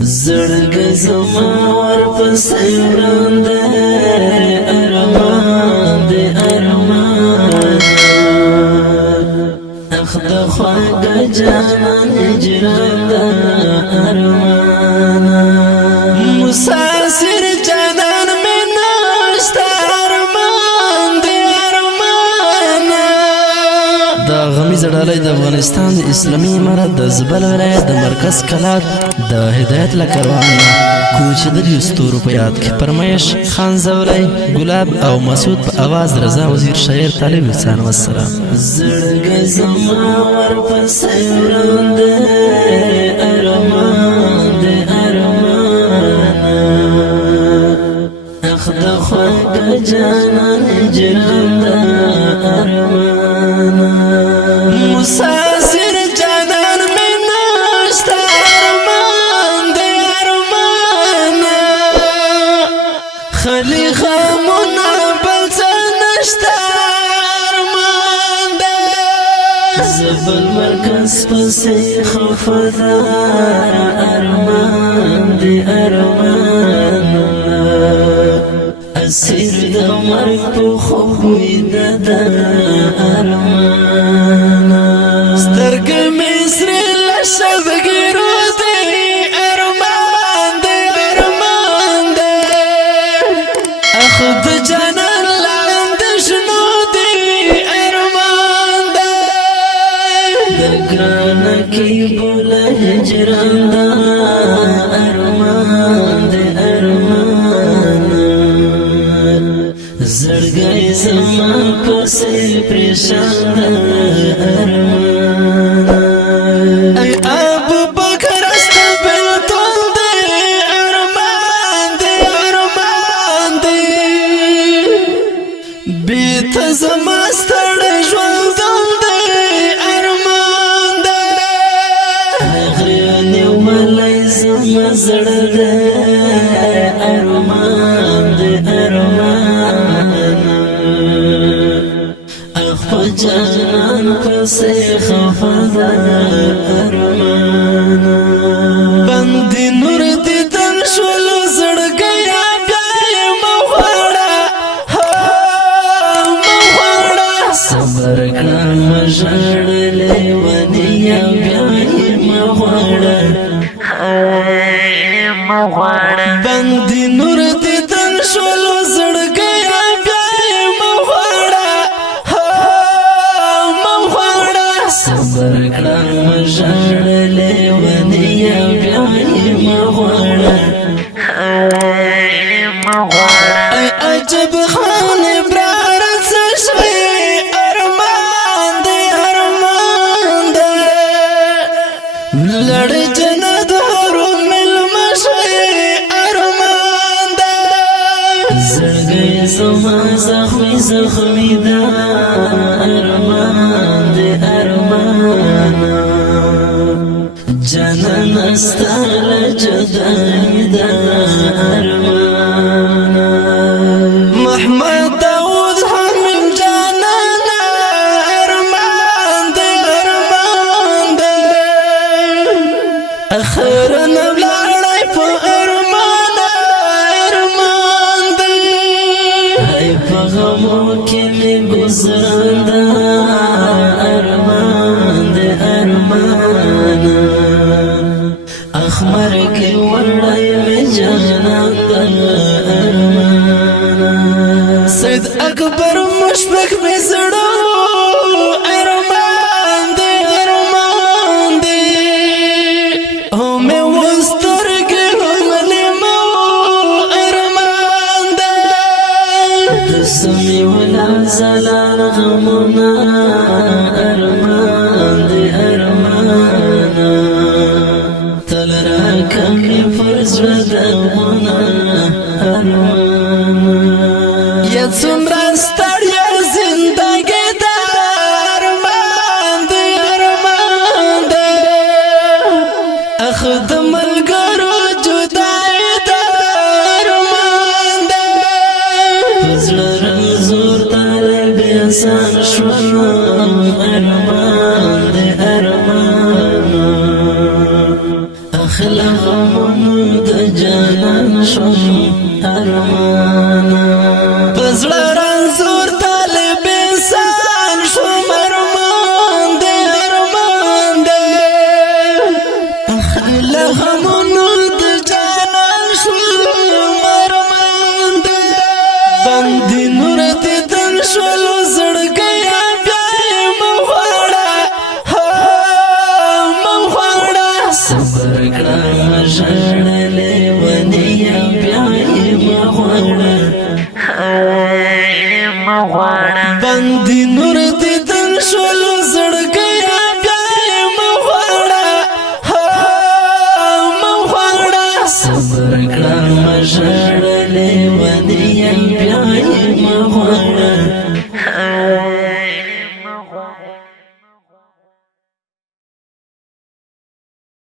زړګي زما ورپسې وران دی ارمان دی ارمان اخ د خواږه جانان هجران دی ارمان مسافر جانان مې نشته ارمان دی ارمان دا غمیزه ډالۍ د افغانستان اسلامي امارت د زبل ولایت د مرکز کلات د هدایت لکروانه کوم چې د ستورو په یاد کې فرمایش خان زولی ګلاب او مسعود په اواز رضا وزیر شاعر طالب انسان والسلام زړګي زما ورپسې وران دی ارمان دی ارمان اخ د خواږه جانان هجران دی ارمان مسافر جانان مې نشته ارمان دی ارمان خلی غمونه بل څه نشته ارمان دی زبل مرکز پسې خفدار ارمان دی ارمان اسیر د مرګ په خوب ویده ده ارمان سترګې مې سرې له شبګیرو دی ارمان دی ارمان دی اخ د جانان لاندې شنو دی ارمان دی د ګرانه کې بوله هجران ده ارمان دی ارمان زړګي زما پسې پریشان ده ارمان ای ابو بکر استبلتون دی ارمان دی ارمان دی بیت زما ستړی ژوندون دی ارمان دی غریانې وملی زما زړه دی ارمان دی ارمان اخو جانان پسې خفده ارمان بندي نور دیدن شولو زړګیا بیا یې مه غواړه مه غواړه صبر کړه مه ژاړه لیونیه بیا یې مه غواړه مه غواړه بندي نور دیدن شولو زړګیا بیا یې مه غواړه مه غواړه صبر کړه مه ژاړه لیونیه بیا یې مه غواړه ای عجب خان برار څه شوی ارمان دی ارمان دی لړ جنت هرو ملمه شوی ارمان دی زړګي زما زخمي زخمي ده ارمان دی ارمان جانان استاله جدای ده ارمان محمد داود حمیم جانان ارمان دی ارمان دی اخر نبلړی په ارمان ارمان دی ای په غمو کې مې ګزران ده ارمان دی ارمان اخمر کې وړی مې جانان ده ارمان سید اکبر مشفق مې زړه ارمان دی ارمان دی او مې وسترګې هملمه ارمان دی د سمې ولا زلال غمونه ارمان دی ارمان تل راکمې پر زړه دغونه ارمان یا څومره ستړیا زندګي ده ارمان دی ارمان دی اخ د ملګرو جدای ده ارمان دی په زړه رنځور طالب انسان شوم ارمان دی ارمان اخلا غمم جانان شم ارمانا پزړه رنځور طالب انسان شم ارمان دې له غمونو د جانان شم ارمان دې بندي نور دې تن شول زړګیا بیا یې مغواړه صبر کړه ژړلې ونې بیا یې مغواړه بندي نور دې تن شول زړګیا بیا یې مغواړه صبر کړه ژړلې